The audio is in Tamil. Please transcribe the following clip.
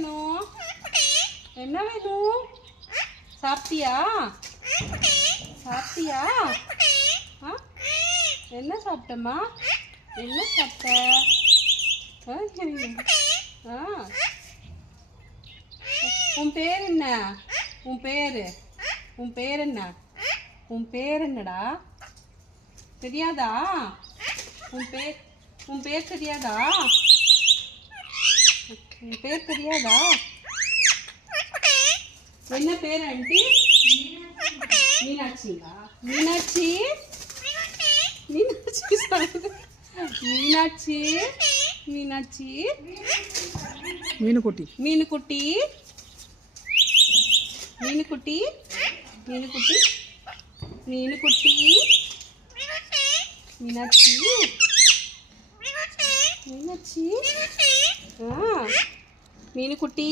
வேணும்? என்ன வேணும்? சாப்பிட்டியா? சாப்பிட்டியா? ஆ? என்ன சாப்பிட்டம்மா? என்ன சாப்பிட்ட? ஆ, உன் பேர் என்ன? உன் பேரு என்ன? உன் பேர் என்னடா? தெரியாதா? உன் பேர் தெரியாதா? உன் பேர் தெரியாதா? என்ன பேர் ஆண்டி? மீனாட்சிங்களா? மீனாட்சி மீனாட்சி மீனாட்சி மீனுக்குட்டி மீனுக்குட்டி மீனுக்குட்டி மீனுக்குட்டி மீனுக்குட்டி மீனாட்சி மீனாட்சி ஆ மீனுக்குட்டி